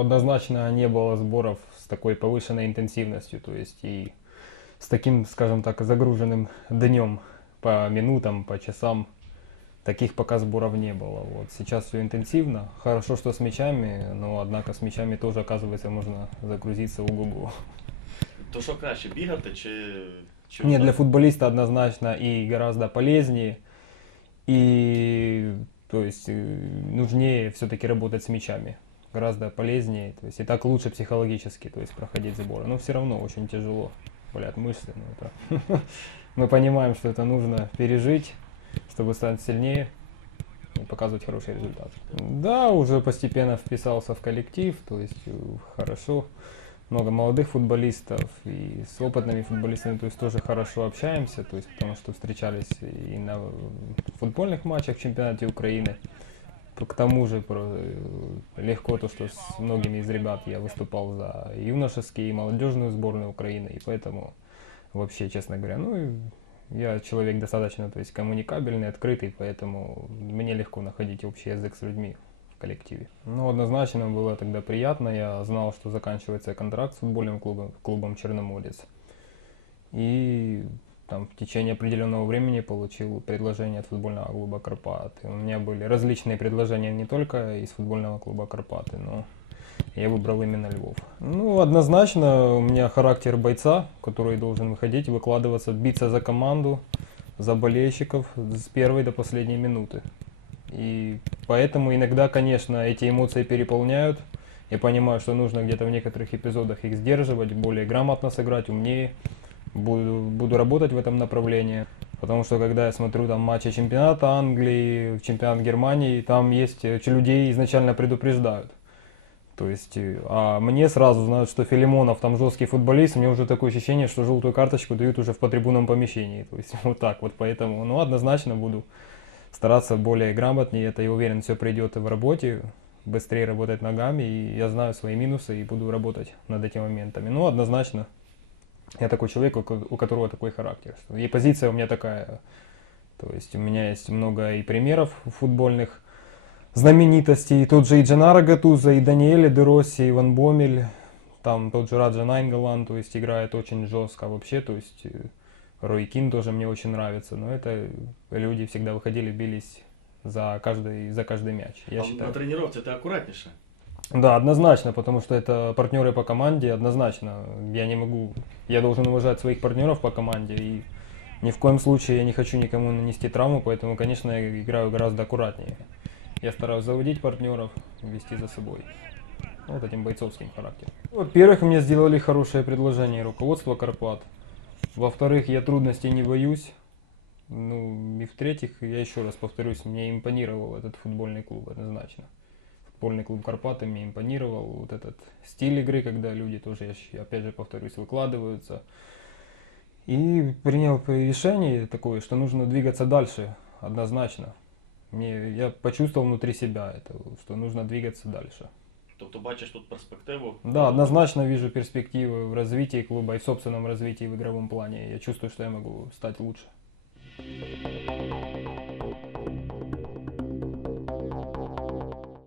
однозначно не было сборов с такой повышенной интенсивностью, то есть и с таким, скажем так, загруженным днем по минутам, по часам. Таких пока сборов не было. Вот сейчас все интенсивно. Хорошо, что с мячами, но однако с мячами тоже, оказывается, можно загрузиться в гугу. То що краще, бігати чи. чи Нет, для футболіста футболиста однозначно и гораздо полезнее, и то есть э, нужнее все-таки работать с мячами. Гораздо полезнее, то есть и так лучше психологически, то есть проходить сборы. Но все равно очень тяжело, болят мышцы. но это Мы понимаем, что это нужно пережить, чтобы стать сильнее и показывать хороший результат. Да, уже постепенно вписался в коллектив, то есть э, хорошо. Много молодых футболистов и с опытными футболистами, то есть тоже хорошо общаемся, то есть потому что встречались и на футбольных матчах чемпионате Украины. К тому же э, легко то, что с многими из ребят я выступал за юношеские и молодежную сборную Украины, и поэтому вообще, честно говоря, ну я человек достаточно, то есть коммуникабельный, открытый, поэтому мне легко находить общий язык с людьми в коллективе. Ну, однозначно было тогда приятно. Я знал, что заканчивается контракт с футбольным клубом, клубом Черноморец. И там в течение определенного времени получил предложение от футбольного клуба Карпаты. У меня были различные предложения не только из футбольного клуба Карпаты, но я выбрал именно Львов. Ну, однозначно, у меня характер бойца, который должен выходить, выкладываться, биться за команду, за болельщиков с первой до последней минуты. И поэтому иногда, конечно, эти эмоции переполняют. Я понимаю, что нужно где-то в некоторых эпизодах их сдерживать, более грамотно сыграть, умнее. Буду, буду работать в этом направлении. Потому что когда я смотрю там матчи чемпионата Англии, чемпионат Германии, там есть э, людей изначально предупреждают. То есть, э, а мне сразу знают, что Филимонов там жесткий футболист, меня уже такое ощущение, что желтую карточку дают уже в потрибунном помещении. То есть вот так вот, поэтому, ну, однозначно буду стараться более грамотнее, это я уверен, все придет и в работе, быстрее работать ногами, и я знаю свои минусы и буду работать над этими моментами. Ну, однозначно, я такой человек, у ко- у которого такой характер. И позиция у меня такая, то есть у меня есть много и примеров футбольных знаменитостей, и тот же и Дженаро Гатуза, и Даниэле Деросси, и Ван Бомель, там тот же Раджа Найнгалан, то есть играет очень жестко вообще, то есть э, Рой Кин тоже мне очень нравится, но это люди всегда выходили, бились за каждый, за каждый мяч, я а считаю. на тренувці ти акуратніше. Да, однозначно, потому что это партнеры по команде, однозначно. Я не могу, я должен уважать своих партнеров по команде и ни в коем случае я не хочу никому нанести травму, поэтому, конечно, я играю гораздо аккуратнее. Я стараюсь заводить партнеров, вести за собой. Ну, Вот этим бойцовским характером. Во-первых, мне сделали хорошее предложение руководство Карпат. Во-вторых, я трудностей не боюсь. Ну, и в-третьих, я еще раз повторюсь, мне импонировал этот футбольный клуб однозначно футбольный клуб Карпаты мне импонировал. Вот этот стиль игры, когда люди тоже, я опять же повторюсь, выкладываются. И принял решение такое, что нужно двигаться дальше, однозначно. Мне, я почувствовал внутри себя это, что нужно двигаться дальше. Тобто бачиш тут перспективу. Да, однозначно вижу перспективы в развитии клуба и в собственном развитии в игровом плане. Я чувствую, что я могу стать лучше.